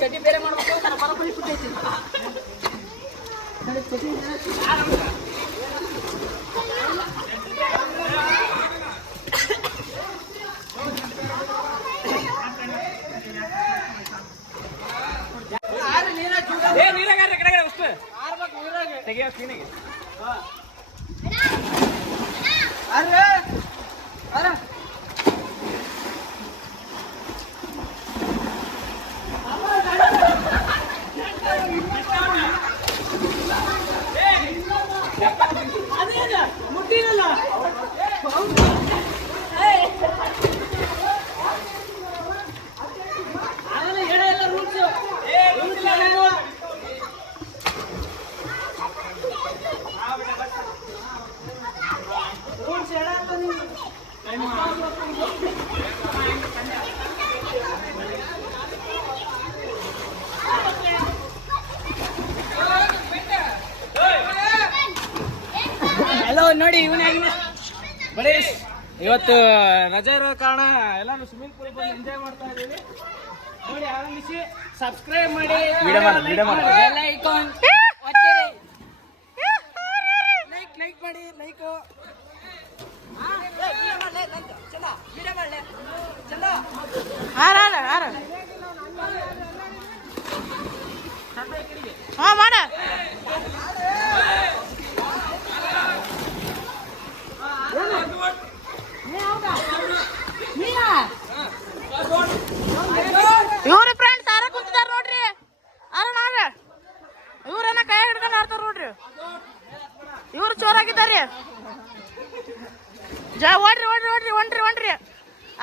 ಚಟಿ ಬೇರೆ ಮಾಡ್ಬೇಕು. ನೋಡಿ ಇವನಾಗಿ ಬಡೇಶ್ ಇವತ್ತು ರಜೆ ಇರೋ ಕಾರಣ ಎಲ್ಲಾನು ಸ್ವಿಮ್ಮಿಂಗ್ ಪೂಲ್ ಬಂದು ಎಂಜಾಯ್ ಮಾಡ್ತಾ ಇದೀವಿ. ನೋಡಿ ಆರಂಭಿಸಿ ಸಬ್ಸ್ಕ್ರೈಬ್ ಮಾಡಿ, ಬೆಲ್ ಐಕಾನ್ ಒತ್ತಿರಿ, ಲೈಕ್ ಮಾಡಿ, ಲೈಕ್ ಮಾಡ ಇವ್ರ ಫ್ರೆಂಡ್ಸ್ ಯಾರ ಕುಂತಿದಾರ ನೋಡ್ರಿ. ಇವ್ರನ್ನ ಕೈ ಹಿಡ್ಕೊಂಡು ಆಡ್ತಾರ ನೋಡ್ರಿ. ಇವ್ರು ಚೋರಾಗಿದ್ದಾರಿ. ಒಡ್ರಿ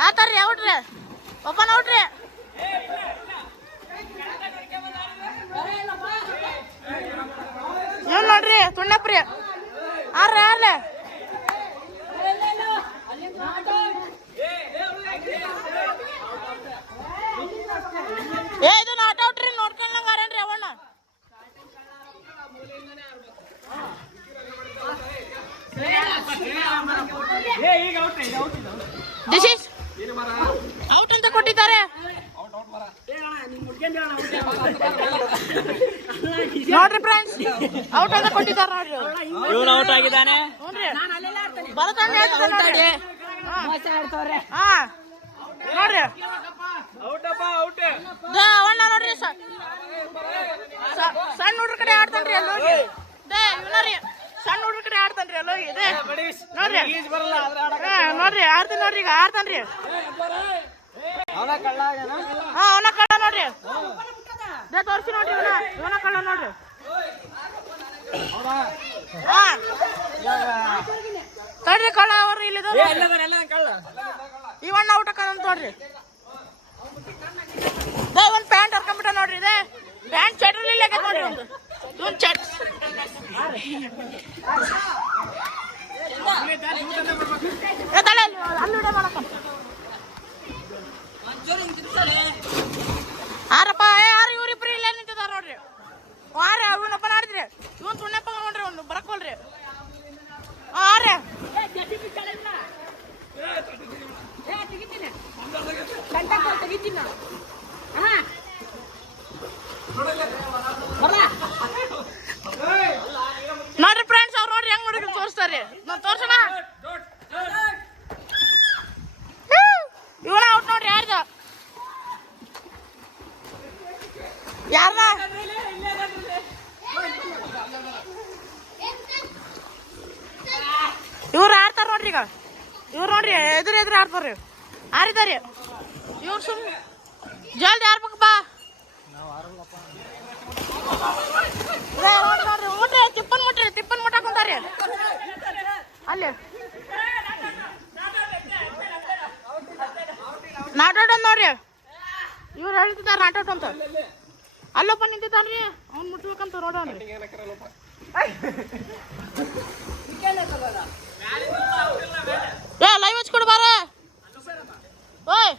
ಆತಾರ್ರಿ. ಔಟ್ರಿ, ಓಪನ್ ಔಟ್ರಿ. ಇವ್ ನೋಡ್ರಿ ತುಂಡಪ್ರಿ. ಆರ್ಲೆ ಇದು ನಾಟ್ ಔಟ್ರಿ. ನೋಡ್ಕೊಂಡ್ ಮಾರೇನ್ರಿ ಅವಣ್ಣ. ಔಟ್ ಅಂತ ಕೊಟ್ಟಿದ್ದಾರೆ ನೋಡ್ರಿ ಫ್ರೆಂಡ್ಸ್. ಔಟ್ ಅಂತ ಕೊಟ್ಟಿದ್ದಾರೆ ನೋಡ್ರಿ. ಇವನು ಔಟ್ ಆಗಿದ್ದಾನೆ. ನೋಡ್ರಿ ಅವಣ್ಣ ನೋಡ್ರಿ. ಸಣ್ಣ ಹುಡ್ರ ಕಡೆ ಆಡ್ತಾನ್ರಿ ಅಲ್ಲಿ. ಸಣ್ಣ ಹುಡ್ರ ಕಡೆ ಆಡ್ತಾನ್ರಿ ಅಲ್ಲಿ. ನೋಡ್ರಿ ಆಡ್ತಾನೆ ನೋಡ್ರಿ. ಈಗ ಆಡ್ತಾನ್ರಿ. ಅವನ ಕಳ್ಳ ನೋಡ್ರಿ. ತೋರಿಸಿ ನೋಡ್ರಿ. ಇವನ ಕಳ್ಳ ನೋಡ್ರಿ. ತಡ್ರಿ ಕಳ್ಳ ಅವ್ರು ಇಲ್ಲಿ ಇವಣ್ಣ ಊಟ ಅಂತ ನೋಡ್ರಿ. ಒಂದ್ ಪ್ಯಾಂಟ್ ಹರ್ಕೊಂಡ್ಬಿಟ್ಟ ನೋಡ್ರಿ. ಇದೆ ಪ್ಯಾಂಟ್ ಚಟ್ರಲ್ಲಿ ನೋಡ್ರಿ. ಒಂದು ಚಟ್ ಅಲ್ಲಿ ಮಾಡಕ ಆರಪ್ಪ. ಯಾರು ಇವ್ರಿಬ್ರು ಇಲ್ಲೇ ನಿಂತಿದಾರ ನೋಡ್ರಿ. ಅವನಪ್ಪ ನಾಡಿದ್ರಿ. ಇವನ್ ತುಣ್ಣಪ್ಪ ನೋಡ್ರಿ. ಒಂದು ಬರಕ್ ಆಗೋಲ್ರಿ. ಆರೆ ನೋಡ್ರಿ ಫ್ರೆಂಡ್ಸ್, ಅವ್ರು ನೋಡ್ರಿ ಹೆಂಗ್ ನೋಡಿ ತೋರಿಸ್ತಾರ್ರಿ. ನಾವು ತೋರ್ಸೋಣ. ಇವಳ ಔಟ್ ನೋಡ್ರಿ. ಯಾರ್ದ ಇವ್ರು ಆಡ್ತಾರ ನೋಡ್ರಿ. ಈಗ ಇವ್ರು ನೋಡ್ರಿ ಎದುರು ಆಡ್ತಾರ್ರಿ. ಆರಿದಾರಿ ಇವ್ರು ಸುಮ್ ಜಲ್ದಿ ಆಡ್ಬೇಕಪ್ಪ. ನೋಡ್ರಿ ಮುಟ್ರಿ, ತಿಪ್ಪನ್ ಮುಟ್ಟಾಕೊಂತಾರಿ ಅಲ್ಲಿ. ನಾಟೋಟ್ ಅಂತ ನೋಡ್ರಿ. ಇವ್ರು ಹೇಳ್ತಿದಾರ ನಾಟೋಟ್ ಅಂತ. ಅಲ್ಲಪ್ಪ ನಿಂತಿದ್ದಾನ್ರಿ, ಅವ್ನು ಮುಟ್ಬೇಕಂತ ನೋಡೋನ್ರಿ. ಏ ಲೈವ್ ಹಚ್ಕೊಡು ಬಾರ. ಓಯ್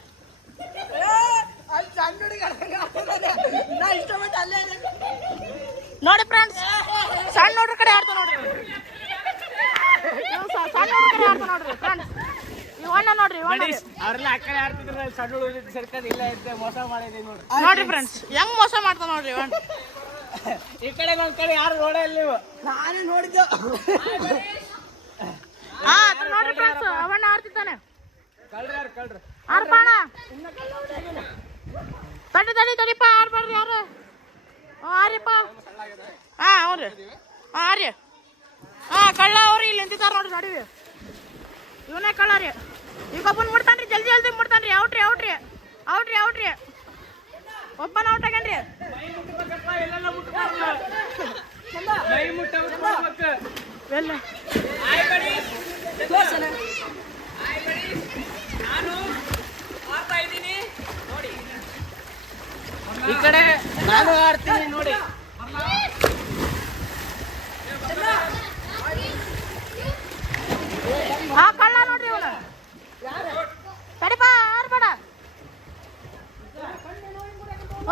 ನೋಡಿ ಫ್ರೆಂಡ್ಸ್, ಸಣ್ಣ ನೋಡ್ರ ಕಡೆ ಆಡ್ತಾ ನೋಡ್ರಿ. ಸಣ್ಣ ನೋಡ್ರ ಕಡೆ ಆಡ್ತಾ ನೋಡ್ರಿ ಫ್ರೆಂಡ್ಸ್. ಇವಣ್ಣ ನೋಡ್ರಿ, ಅವ್ರೆಲ್ಲ ಆ ಕಡೆ ಆಡ್ತಿದ್ರ, ಸಣ್ಣ ಹುಡುಗ ಸರ್ಕಲ್ ಇಲ್ಲ ಇದ್ದೆ ಮೋಸ ಮಾಡಿದೆ ನೋಡ್ರಿ. ನೋಡ್ರಿ ಫ್ರೆಂಡ್ಸ್ ಹೆಂಗ್ ಮೋಸ ಮಾಡ್ತಾ ನೋಡ್ರಿ. ಈ ಕಡೆ ಒಂದ್ ಕಡೆ ಯಾರು ನೋಡೇ ಇಲ್ಲ ನೀವು. ನಾನೇ ನೋಡಿದ್ದೆ. ಹಾ ನೋಡ್ರಿ ಫ್ರೆಂಡ್ಸ್, ಅವಣ್ಣ ಆಡ್ತಿದ್ದಾನೆ. ಕಳ್ರಿ ಆಡ್ಪಾಣ. ತಡಿಪ್ಪ, ಆಡ್ಬಾರ್ರಿ ಯಾರು. ಆರಿಪ್ಪ. ಹಾ ಅವ್ರಿ, ಆರಿ. ಹಾ ಕಳ್ಳ ಅವ್ರಿ ಇಲ್ಲಿ ನಿಂತಿದ್ದಾರ ನೋಡ್ರಿ. ನೋಡಿವಿ ಇವನೇ ಕಳ್ಳ ರೀ. ಈಗ ಒಬ್ಬನ್ ಮುಡ್ತಾನ್ರಿ, ಜಲ್ದಿ ಮುಡ್ತಾನ್ರಿ. ಔಟ್ರಿ ಒಬ್ಬನ ಔಟ್ ಆಗ್ಯಾನ್ರಿ. ಈ ಕಡೆ ನಾನು ಆಡ್ತೀನಿ ನೋಡಿ. ಹಾ ಕಳ್ಳ ನೋಡ್ರಿ ಇವನು. ತಡಿಪ, ಆಡ್ಬೇಡ.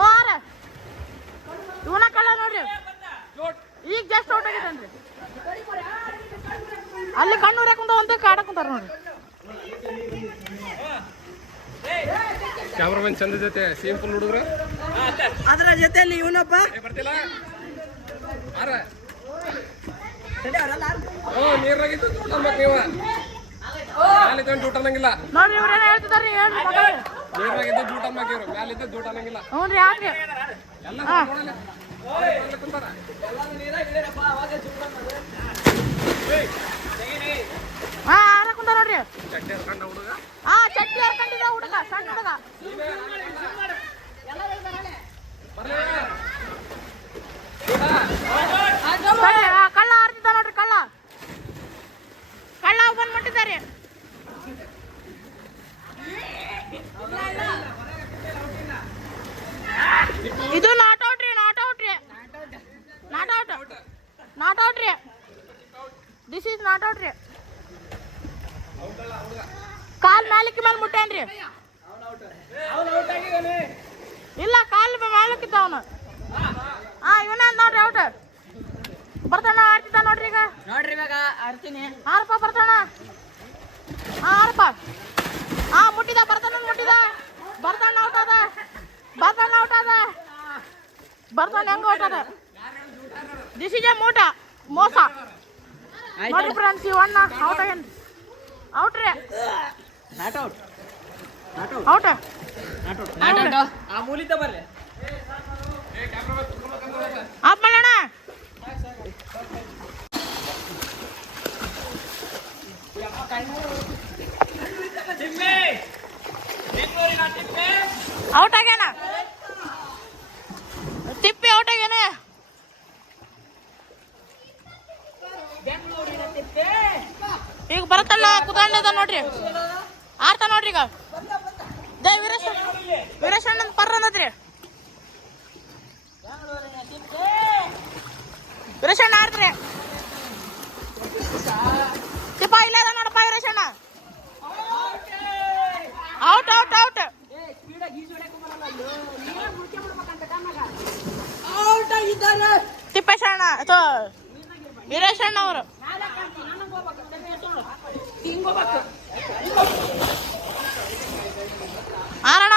ಆರ ಇವನ ಕಳ್ಳ ನೋಡ್ರಿ. ಈಗ ಜಸ್ಟ್ ಔಟ್ ಆಗಿದ್ದಾನ್ರಿ. ಅಲ್ಲಿ ಕಣ್ಣು ಉರ್ಯಾಕುಂತಾವಂತ ಕಾಡಕುಂತಾರ ನೋಡ್ರಿ. ಕ್ಯಾಮ್ರಾಮನ್ ಚಂದ ಜೊತೆ ಸೇಮ್ ಫುಲ್ ಹುಡುಗ್ರು. ಅದರ ಜೊತೆಯಲ್ಲಿ ಇವನಪ್ಪ ಬರ್ತಿಲ್ಲ. ನೀರಾಗಿದ್ದು ಊಟ ನೀವು ಮ್ಯಾಲಿದ್ದು ಊಟ ಅನ್ನಂಗಿಲ್ಲ. ನೋಡ್ರಿ ಇವ್ರೇನ ಹೇಳ್ತಿದಾರ್ರಿ. ನೀರಾಗಿದ್ದು ಊಟ ಮಾಡ್ಕಿವ್ರು, ಮ್ಯಾಲಿದ್ದು ಊಟ ಅನ್ನಂಗಿಲ್ಲ. ಹ್ಞೂ ಯಾಕ್ರಿ ಎಲ್ಲ ಕುಂತಾರ. ಹಾ ಆಡಕುಂತ ನೋಡ್ರಿ. ಚಟ್ಟಿ ಹರ್ಕೊಂಡ ಹುಡುಗ. ಹಾ ಚಟ್ಟಿ ಹರ್ಕೊಂಡಿದ್ದ ಹುಡುಗ, ಸಣ್ಣ ಹುಡುಗ. ಕಳ್ಳ ಆಡ್ತಿದ್ದ ನೋಡ್ರಿ. ಕಳ್ಳ ಬಂದ್ಬಿಟ್ಟಿದ್ದಾರೆ. ಇದು ನಾಟ್ ಔಟ್ ರೀ. ದಿಸ್ ಈಸ್ ನಾಟ್ ಔಟ್ ರೀ. ಕಾಲ್ ಮ್ಯಾಲಕ್ಕೆ ಮೇಲೆ ಮುಟ್ಟೇನ್ರಿ. ಇಲ್ಲ, ಕಾಲ್ ಮ್ಯಾಲಕ್ಕಿದ್ದ ಅವನು. ಹಾ ಇವನ ನೋಡ್ರಿ ಔಟ್. ಬರ್ತಾನ, ಆಡ್ತಿದ್ದ ನೋಡ್ರಿ. ಈಗ ಇವಾಗ ಆಡ್ತೀನಿ. ಆರಪ್ಪ ಬರ್ತಾನ. ಆರಪ್ಪ. ಹಾ ಮುಟ್ಟಿದ, ಬರ್ತಾನ ಔಟ್ ಅದ. ಬರ್ತಾನ ಹೆಂಗ ಔಟ್ ಅದ. ದಿಸ್ ಇಸ್ ಎ ಮೋಸ ನೋಡ್ರಿ ಫ್ರೆಂಡ್ಸ್. ಇವಣ್ಣ ಔಟ್ ಆಗ್ಯಾನ್ರಿ. ಔಟ್ರಿ. ಔಟ್ ಆ ಮೂಲಿತ ಬರ್ರಿ. ಆಫ್ ಮಾಡೋಣ. ಔಟ್ ಆಗ್ಯಾನ. ತಿಪ್ಪಿ ಔಟ್ ಆಗ್ಯಾನ. ಈಗ ಬರತ್ತಲ್ಲ, ಕುತ್ಕೊಂಡದ ನೋಡ್ರಿ. ಆಡ್ತಾ ನೋಡ್ರಿ. ಈಗ ವೀರೇಶ್ ಅಣ್ಣನ ಪರ್ರ ಅನ್ನದ್ರಿ. ವೀರೇಶ್ ಅಣ್ಣ ಆಡ್ತ್ರಿ. ತಿಪ್ಪ ಇಲ್ಲ ನೋಡಪ್ಪ ವೀರೇಶ್ ಅಣ್ಣ. ಔಟ್. ತಿಪ್ಪೇಶ್ ಅಣ್ಣ ವೀರೇಶ್ ಅಣ್ಣ ಅವರು ಆರಣ್ಣ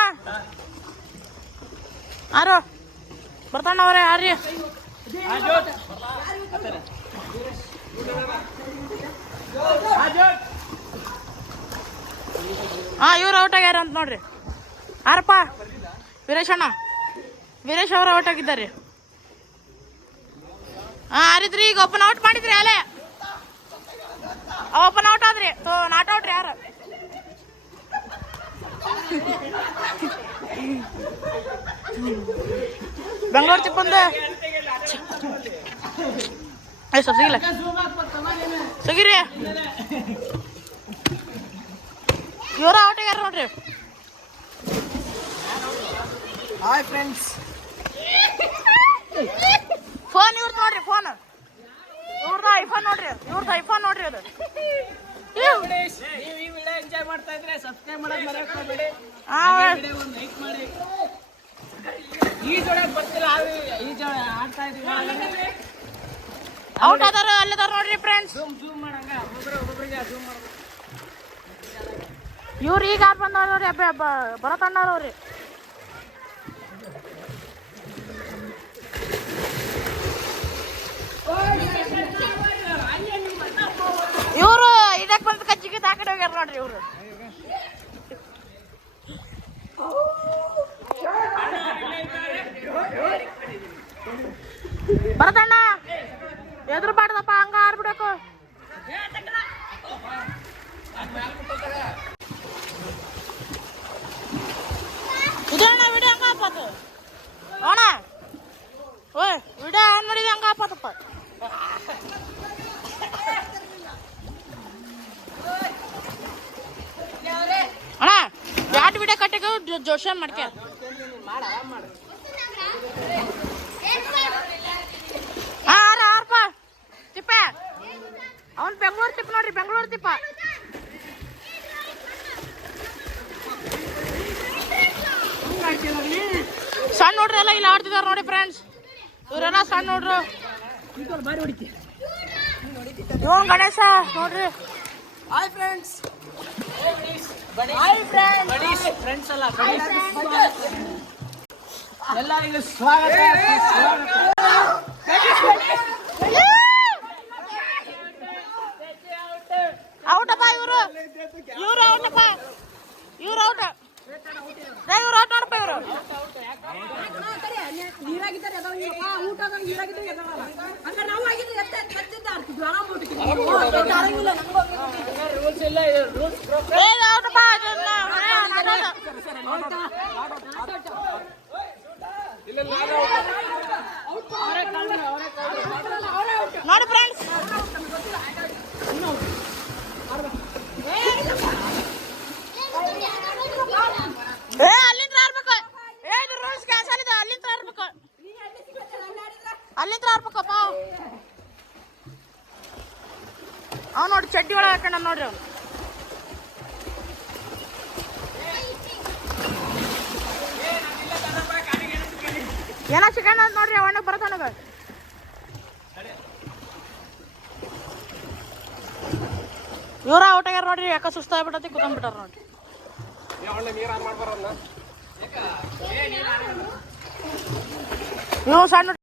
ಆರು ಬರ್ತಾನ ಅವ್ರೆ ಯಾರ್ರಿ ಹಾ ಇವ್ರು ಔಟ್ ಆಗ್ಯಾರ ಅಂತ ನೋಡ್ರಿ ಆರಪ್ಪ ವೀರೇಶ್ ಅಣ್ಣ ವೀರೇಶ್ ಅವರು ಔಟ್ ಆಗಿದ್ದಾರೆ ಹಾ ಆರಿದ್ರಿ ಈಗ ಓಪನ್ ಔಟ್ ಮಾಡಿದ್ರಿ ಅಲ್ಲೇ ಓಪನ್ ಔಟ್ ಆದ್ರಿ ನಾಟ್ ಔಟ್ರಿ ಯಾರು ಬೆಂಗಳೂರು ಚಿಪ್ಪಂದು ಸ್ವಲ್ಪ ಸಿಗಿಲ್ಲ ಸಿಗಿರಿ ಇವ್ರ ಔಟ್ ಆಗ್ಯಾರ ನೋಡ್ರಿ ಹಾಯ್ ಫ್ರೆಂಡ್ಸ್ ಫೋನ್ ಇವ್ರದ್ದು ನೋಡ್ರಿ ಫೋನ್ ಇವ್ರದ್ದು ಐಫೋನ್ ನೋಡ್ರಿ ಇವ್ರದ್ದು ಐಫೋನ್ ನೋಡ್ರಿ ಅದು ನೀವು ಈ ವಿಡಿಯೋ ಎಂಜಾಯ್ ಮಾಡ್ತಾ ಇದ್ರೆ ಸಬ್ಸ್ಕ್ರೈಬ್ ಮಾಡೋದು ಮರೆಯಕ್ಕೆ ಹೋಗ್ಬೇಡಿ ವಿಡಿಯೋ ಒಂದು ಲೈಕ್ ಮಾಡಿ ಈಜೊಳಗೆ ಬರ್ತಿಲ್ಲ ಈಜೊಳಗೆ ಆಡ್ತಾ ಇದೀವಿ ಔಟ್ ಆದಾರ ಅಲ್ಲದಾರ ನೋಡ್ರಿ ಫ್ರೆಂಡ್ಸ್ ಝೂಮ್ ಮಾಡಂಗ ಒಬ್ಬೊಬ್ಬರಿಗೆ ಝೂಮ್ ಮಾಡ್ಬೇಕು ಇವ್ರು ಈಗ ಯಾರು ಬಂದವ್ರಿ ಬರತಣ್ಣವ್ರಿ ಇವರು ಇದಕ್ಕೆ ಬಂದ ಕಚ್ಚಿಗೆ ಆ ಕಡೆ ಹೋಗ್ಯಾರ ನೋಡ್ರಿ ಇವ್ರು ಬರತಣ್ಣ ಎದುರು ಬಾಡ್ದಪ್ಪ ಹಂಗ ಆಡ್ಬಿಡಕು ಇದಣ್ಣ ವಿಡಿಯೋ ಹಂಗ ಆಪಾತು ಅಣ್ಣ ಓಯ್ ವಿಡಿಯೋ ಆನ್ ಮಾಡಿದ ಹಂಗ ಆಪಾತಪ್ಪ ಅಣ್ಣ ಬ್ಯಾಟ್ ವಿಡಿಯೋ ಕಟ್ಟಿಗೆ ಜೋಶ ಮಾಡ್ಕ ಆರಪ್ಪ ತಿಪ್ಪ ಅವನ್ ಬೆಂಗಳೂರು ತಿಪ್ಪ ನೋಡ್ರಿ ಬೆಂಗಳೂರು ತಿಪ್ಪ ಸಣ್ಣ ನೋಡ್ರಿ ಎಲ್ಲ ಇಲ್ಲಿ ಆಡ್ತಿದಾರ ನೋಡಿ ಫ್ರೆಂಡ್ಸ್ ಇವರೆಲ್ಲ ಸಣ್ಣ ನೋಡ್ರು ಇವನ್ ಗಣೇಶ ನೋಡ್ರಿ ಹಾಯ್ ಫ್ರೆಂಡ್ಸ್ ಫ್ರೆಂಡ್ಸ್ ಅಲ್ಲ ಎಲ್ಲರಿಗೂ ಸ್ವಾಗತ ಔಟಪ್ಪ ಇವರು ಔಟಪ್ಪ ಇವ್ರು ಔಟ್ ಇವ್ರು ಔಟ್ ನೋಡಪ್ಪ ಇವರು ರೂಲ್ಸ್ ಇಲ್ಲ ರೂಲ್ಸ್ ಔಟಪ್ಪ ನೋಡಿ ಫ್ರೆಂಡ್ಸ್ ಅಲ್ಲಿಂದ ಆಡ್ಬೇಕು ಇದು ರೂಲ್ಸ್ ಕ್ಯಾನ್ಸಲ್ ಇದೆ ಅಲ್ಲಿಂದ ಆಡ್ಬೇಕು ಅಲ್ಲಿಂದ ಆಡ್ಬೇಕಪ್ಪ ಅವ್ ನೋಡಿ ಚಡ್ಡಿ ಒಳಗೆ ಹಾಕೊಂಡ ನೋಡ್ರಿ ಅವ್ನು ಏನೋ ಚಿಕನ್ ಅಂತ ನೋಡ್ರಿ ಅವಣ್ಣ ಬರತಾನಗ ಇವ್ರ ಔಟ್ ಆಗ್ಯಾರ ನೋಡ್ರಿ ಯಾಕ ಸುಸ್ತಾಗ್ಬಿಟ್ಟತಿ ಕುತ್ಕೊಂಡ್ಬಿಟ್ಟಾರ ನೋಡ್ರಿ ಇವ್ ಸಣ್ಣ